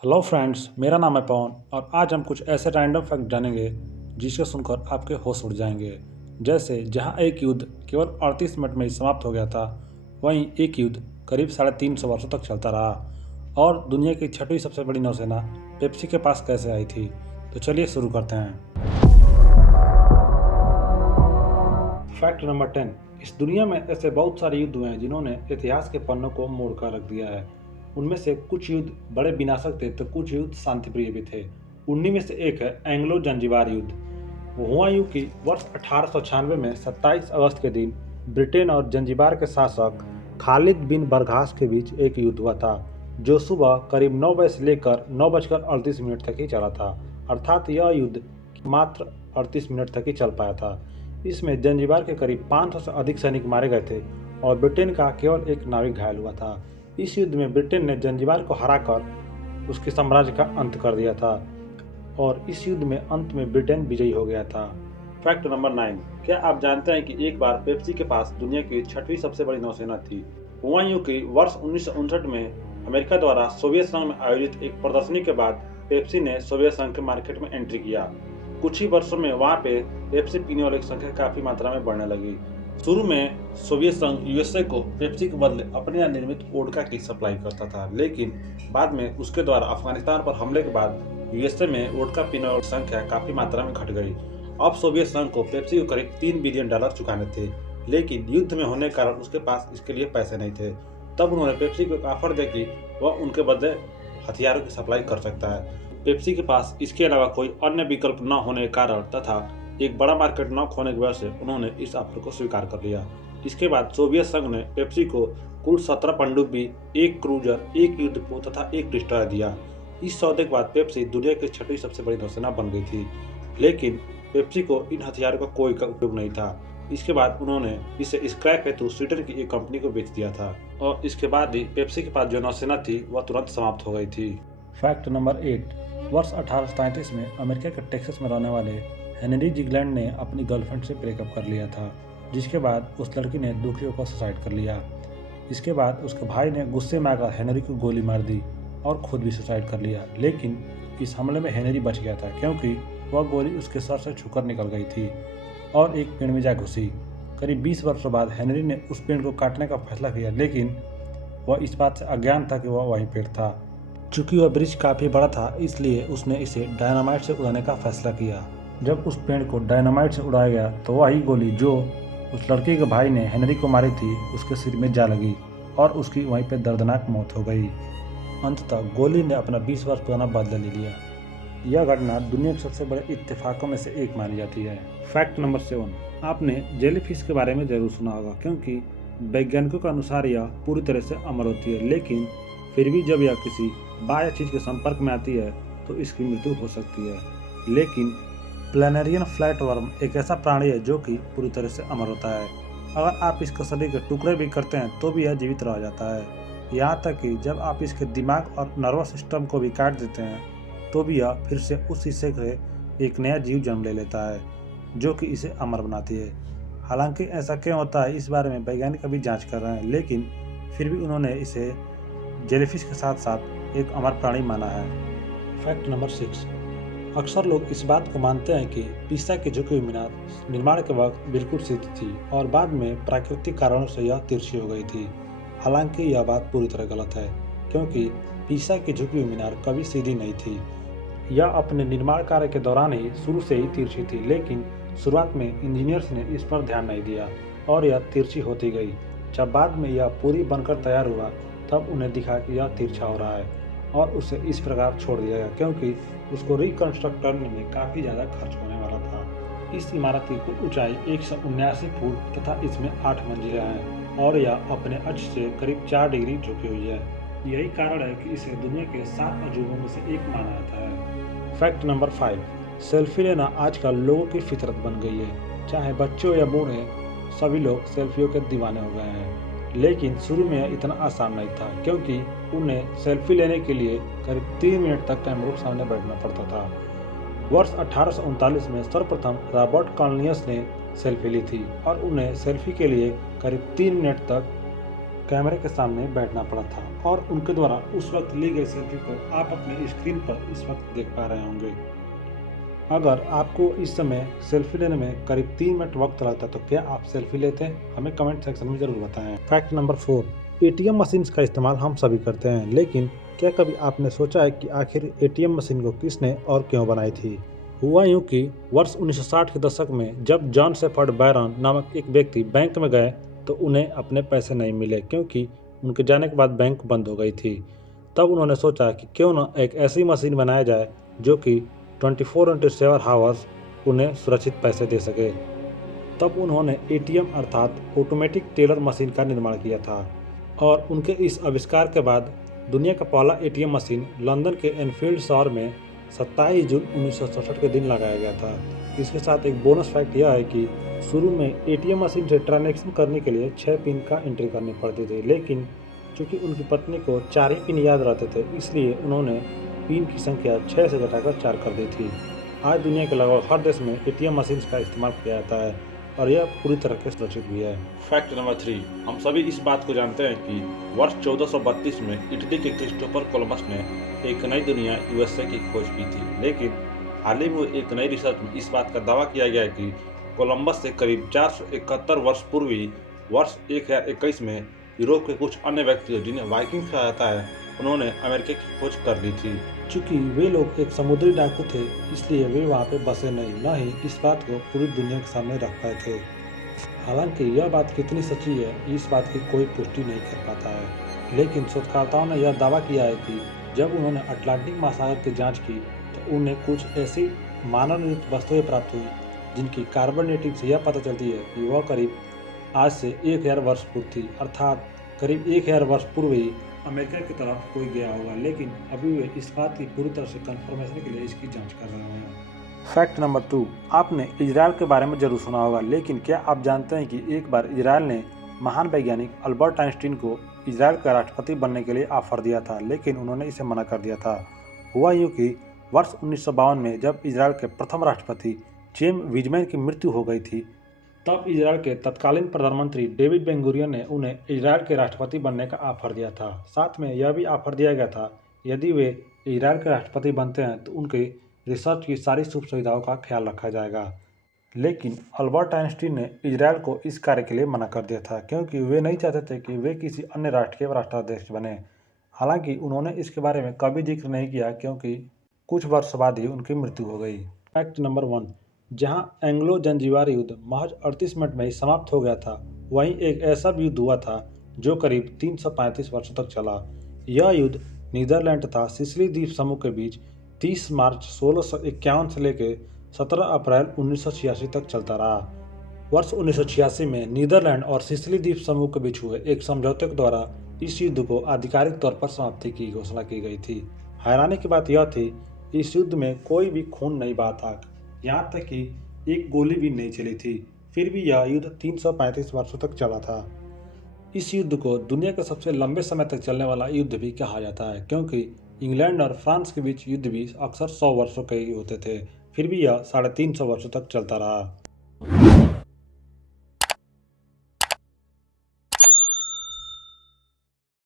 Hello friends, मेरा नाम है पवन और आज हम कुछ ऐसे रैंडम फैक्ट जानेंगे जिसे सुनकर आपके होश उड़ जाएंगे। जैसे जहां एक युद्ध केवल 38 मिनट में ही समाप्त हो गया था, वहीं एक युद्ध करीब 350 वर्षों तक चलता रहा। और दुनिया की छठी सबसे बड़ी नौसेना पेप्सी के पास कैसे आई थी, तो चलिए शुरू करते हैं। Fact number 10। इस दुनिया में ऐसे बहुत सारे युद्ध हुए हैं जिन्होंने इतिहास के पन्नों को मोड़ कर रख दिया है। उनमें से कुछ युद्ध बड़े विनाशक थे तो कुछ युद्ध शांतिप्रिय भी थे। उन्हीं में से एक है एंग्लो जंजीबार युद्ध। वो हुआ यूं कि वर्ष 1896 में 27 अगस्त के दिन ब्रिटेन और जंजीबार के शासक खालिद बिन बरगास के बीच एक युद्ध हुआ था, जो सुबह करीब 9 बजे से लेकर 9:38 तक ही चला था। अर्थात यह युद्ध मात्र 38 मिनट तक ही चल पाया था। इसमें जंजीबार के करीब 500 से अधिक सैनिक मारे गए थे और ब्रिटेन का केवल एक नाविक घायल हुआ था। इस युद्ध में ब्रिटेन ने जंजीबार को हराकर उसके साम्राज्य का अंत कर दिया था और इस युद्ध में अंत में ब्रिटेन विजयी हो गया था। Fact number 9। क्या आप जानते हैं कि एक बार पेप्सी के पास दुनिया की छठवीं सबसे बड़ी नौसेना थी? हुआ यूं कि वर्ष 1959 में अमेरिका द्वारा सोवियत संघ में आयोजित एक प्रदर्शनी के बाद पेप्सी ने सोवियत संघ के मार्केट में एंट्री किया। कुछ ही वर्षों में वहां पे पेप्सी पीने वालों की संख्या काफी मात्रा में बढ़ने लगी। शुरू में सोवियत संघ यूएसए को पेप्सी के बदले अपने यहाँ निर्मित वोडका की सप्लाई करता था, लेकिन बाद में उसके द्वारा अफगानिस्तान पर हमले के बाद यूएसए में वोडका पीने वालों की संख्या काफी मात्रा में घट गई। अब सोवियत संघ को पेप्सी को करीब $3 बिलियन चुकाने थे, लेकिन युद्ध में होने के कारण उसके पास इसके लिए पैसे नहीं थे। तब उन्होंने पेप्सी को एक ऑफर दे कि वह उनके बदले हथियारों की सप्लाई कर सकता है। पेप्सी के पास इसके अलावा कोई अन्य विकल्प न होने के कारण तथा एक बड़ा मार्केट न खोने की वजह से उन्होंने इस ऑफर को स्वीकार कर लिया। इसके बाद सोवियत संघ ने पेप्सी को कुल 17 पनडुब्बी, एक क्रूजर, एक युद्धपोत तथा एक डिस्ट्रॉयर दिया। इस सौदे के बाद पेप्सी दुनिया की छठी सबसे बड़ी नौसेना बन गई थी, लेकिन पेप्सी को इन हथियारों का कोई उपयोग नहीं था। इसके बाद उन्होंने इसे स्क्रैप हेतु स्वीडन की एक कंपनी को बेच दिया था और इसके बाद ही पेप्सी के पास जो नौसेना थी वह तुरंत समाप्त हो गई थी। Fact number 8। वर्ष 1833 में अमेरिका के टेक्सास में रहने वाले हेनरी जिगलैंड ने अपनी गर्लफ्रेंड से ब्रेकअप कर लिया था, जिसके बाद उस लड़की ने दुखी होकर सुसाइड कर लिया। इसके बाद उसके भाई ने गुस्से में आकर हेनरी को गोली मार दी और खुद भी सुसाइड कर लिया, लेकिन इस हमले में हेनरी बच गया था क्योंकि वह गोली उसके सर से छूकर निकल गई थी और एक पेड़ में जा घुसी। करीब 20 वर्षों बाद हेनरी ने उस पेड़ को काटने का फैसला किया, लेकिन वह इस बात से अज्ञान था कि वह वही पेड़ था। चूंकि वह ब्रिज काफ़ी बड़ा था, इसलिए उसने इसे डायनामाइट से उड़ाने का फैसला किया। जब उस पेड़ को डायनामाइट से उड़ाया गया तो वही गोली जो उस लड़के के भाई ने हेनरी को मारी थी उसके सिर में जा लगी और उसकी वहीं पर दर्दनाक मौत हो गई। अंततः गोली ने अपना 20 वर्ष पुराना बदला ले लिया। यह घटना दुनिया के सबसे बड़े इत्तेफाकों में से एक मानी जाती है। Fact number 7। आपने जेलीफिश के बारे में जरूर सुना होगा, क्योंकि वैज्ञानिकों के अनुसार यह पूरी तरह से अमर होती है, लेकिन फिर भी जब यह किसी बाह्य चीज के संपर्क में आती है तो इसकी मृत्यु हो सकती है। लेकिन प्लैनेरियन फ्लैटवर्म एक ऐसा प्राणी है जो कि पूरी तरह से अमर होता है। अगर आप इसके शरीर के टुकड़े भी करते हैं तो भी यह जीवित रह जाता है। यहाँ तक कि जब आप इसके दिमाग और नर्वस सिस्टम को भी काट देते हैं तो भी यह फिर से उस हिस्से से एक नया जीव जन्म ले लेता है, जो कि इसे अमर बनाती है। हालांकि ऐसा क्यों होता है इस बारे में वैज्ञानिक अभी जांच कर रहे हैं, लेकिन फिर भी उन्होंने इसे जेलीफिश के साथ साथ एक अमर प्राणी माना है। Fact number 6। अक्सर लोग इस बात को मानते हैं कि पीसा की झुकी हुई मीनार निर्माण के वक्त बिल्कुल सीधी थी और बाद में प्राकृतिक कारणों से यह तिरछी हो गई थी। हालांकि यह बात पूरी तरह गलत है, क्योंकि पीसा की झुकी हुई मीनार कभी सीधी नहीं थी। यह अपने निर्माण कार्य के दौरान ही शुरू से ही तिरछी थी, लेकिन शुरुआत में इंजीनियर्स ने इस पर ध्यान नहीं दिया और यह तिरछी होती गई। जब बाद में यह पूरी बनकर तैयार हुआ तब उन्हें दिखा कि यह तिरछा हो रहा है और उसे इस प्रकार छोड़ दिया गया, क्योंकि उसको रिकंस्ट्रक्ट करने में काफ़ी ज़्यादा खर्च होने वाला था। इस इमारत की कुल ऊंचाई 179 फुट तथा इसमें 8 मंजिलें हैं और यह अपने अक्ष से करीब 4 डिग्री झुकी हुई है। यही कारण है कि इसे दुनिया के 7 अजूबों में से एक माना जाता है। Fact number 5। सेल्फी लेना आजकल लोगों की फितरत बन गई है। चाहे बच्चों या बूढ़े, सभी लोग सेल्फियों के दीवाने हो गए हैं। लेकिन शुरू में यह इतना आसान नहीं था, क्योंकि उन्हें सेल्फी लेने के लिए करीब 3 मिनट तक कैमरों के सामने बैठना पड़ता था। वर्ष 1839 में सर्वप्रथम रॉबर्ट कॉर्नलियस ने सेल्फी ली थी और उन्हें सेल्फी के लिए करीब 3 मिनट तक कैमरे के सामने बैठना पड़ा था और उनके द्वारा उस वक्त ली गई सेल्फी को आप अपने स्क्रीन पर इस वक्त देख पा रहे होंगे। अगर आपको इस समय सेल्फी लेने में करीब 3 मिनट वक्त लगता तो क्या आप सेल्फी लेते? हमें कमेंट सेक्शन में जरूर बताएं। फैक्ट नंबर 4, एटीएम मशीन का इस्तेमाल हम सभी करते हैं, लेकिन क्या कभी आपने सोचा है कि आखिर एटीएम मशीन को किसने और क्यों बनाई थी? हुआ यूं कि वर्ष 1960 के दशक में जब जॉन शेफर्ड बैरन नामक एक व्यक्ति बैंक में गए तो उन्हें अपने पैसे नहीं मिले, क्योंकि उनके जाने के बाद बैंक बंद हो गई थी। तब उन्होंने सोचा कि क्यों न एक ऐसी मशीन बनाया जाए जो कि 24/7 आवर्स उन्हें सुरक्षित पैसे दे सके। तब उन्होंने एटीएम अर्थात ऑटोमेटिक टेलर मशीन का निर्माण किया था और उनके इस आविष्कार के बाद दुनिया का पहला एटीएम मशीन लंदन के एनफील्ड शहर में 27 जून 1967 के दिन लगाया गया था। इसके साथ एक बोनस फैक्ट यह है कि शुरू में एटीएम मशीन से ट्रांजैक्शन करने के लिए 6 पिन का एंट्री करनी पड़ती थी, लेकिन चूंकि उनकी पत्नी को 4 ही पिन याद रहते थे, इसलिए उन्होंने पिन की संख्या 6 से घटाकर 4 कर दी थी। आज दुनिया के लगभग हर देश में एटीएम मशीन का इस्तेमाल किया जाता है और यह पूरी तरह से सुरक्षित भी है। फैक्ट नंबर 3, हम सभी इस बात को जानते हैं कि वर्ष 1432 में इटली के क्रिस्टोफर कोलंबस ने एक नई दुनिया यूएसए की खोज की थी, लेकिन हाल ही में एक नई रिसर्च में इस बात का दावा किया गया है कि कोलंबस से करीब 471 वर्ष पूर्व ही वर्ष 1021 में यूरोप के कुछ अन्य व्यक्तियों जिन्हें वाइकिंग्स कहा जाता है, उन्होंने अमेरिका की खोज कर ली थी। चूंकि वे लोग एक समुद्री डाकू थे, इसलिए वे वहाँ पे बसे नहीं, न ही इस बात को पूरी दुनिया के सामने रख पाए थे। हालांकि यह बात कितनी सच्ची है इस बात की कोई पुष्टि नहीं कर पाता है, लेकिन शोधकर्ताओं ने यह दावा किया है कि जब उन्होंने अटलांटिक महासागर की जाँच की तो उन्हें कुछ ऐसी मानव निर्मित वस्तुएं प्राप्त हुई जिनकी कार्बन डेटिंग से यह पता चलती है कि वह करीब आज से 1000 वर्ष पूर्व थी, अर्थात करीब 1000 वर्ष पूर्व ही अमेरिका की तरफ कोई गया होगा, लेकिन अभी वे इस बात की पूरी तरह से कंफर्मेशन के लिए इसकी जांच कर रहे हैं। फैक्ट नंबर 2, आपने इजराइल के बारे में जरूर सुना होगा, लेकिन क्या आप जानते हैं कि एक बार इजराइल ने महान वैज्ञानिक अल्बर्ट आइंस्टीन को इजराइल का राष्ट्रपति बनने के लिए ऑफर दिया था, लेकिन उन्होंने इसे मना कर दिया था। हुआ यूँ कि वर्ष 1952 में जब इजराइल के प्रथम राष्ट्रपति चेम विजमैन की मृत्यु हो गई थी, तब इजराइल के तत्कालीन प्रधानमंत्री डेविड बेन गुरियन ने उन्हें इजराइल के राष्ट्रपति बनने का ऑफर दिया था। साथ में यह भी ऑफर दिया गया था यदि वे इजराइल के राष्ट्रपति बनते हैं तो उनकी रिसर्च की सारी सुख सुविधाओं का ख्याल रखा जाएगा। लेकिन अल्बर्ट आइंस्टीन ने इजराइल को इस कार्य के लिए मना कर दिया था, क्योंकि वे नहीं चाहते थे कि वे किसी अन्य राष्ट्र के राष्ट्राध्यक्ष बने। हालांकि उन्होंने इसके बारे में कभी जिक्र नहीं किया, क्योंकि कुछ वर्ष बाद ही उनकी मृत्यु हो गई। फैक्ट नंबर 1, जहां एंग्लो जंजीबार युद्ध महज 38 मिनट में ही समाप्त हो गया था, वहीं एक ऐसा भी युद्ध हुआ था जो करीब 335 वर्षों तक चला। यह युद्ध नीदरलैंड तथा सिसिली द्वीप समूह के बीच 30 मार्च 1651 से लेकर 17 अप्रैल 1986 तक चलता रहा। वर्ष 1986 में नीदरलैंड और सिसिली द्वीप समूह के बीच हुए एक समझौते के द्वारा इस युद्ध को आधिकारिक तौर पर समाप्ति की घोषणा की गई थी। हैरानी की बात यह थी, इस युद्ध में कोई भी खून नहीं बहा था, यहाँ तक कि एक गोली भी नहीं चली थी। फिर भी यह युद्ध 335 वर्षों तक चला था। इस युद्ध को दुनिया के सबसे लंबे समय तक चलने वाला युद्ध भी कहा जाता है, क्योंकि इंग्लैंड और फ्रांस के बीच युद्ध भी अक्सर 100 वर्षों के ही होते थे। फिर भी यह 350 वर्षों तक चलता रहा।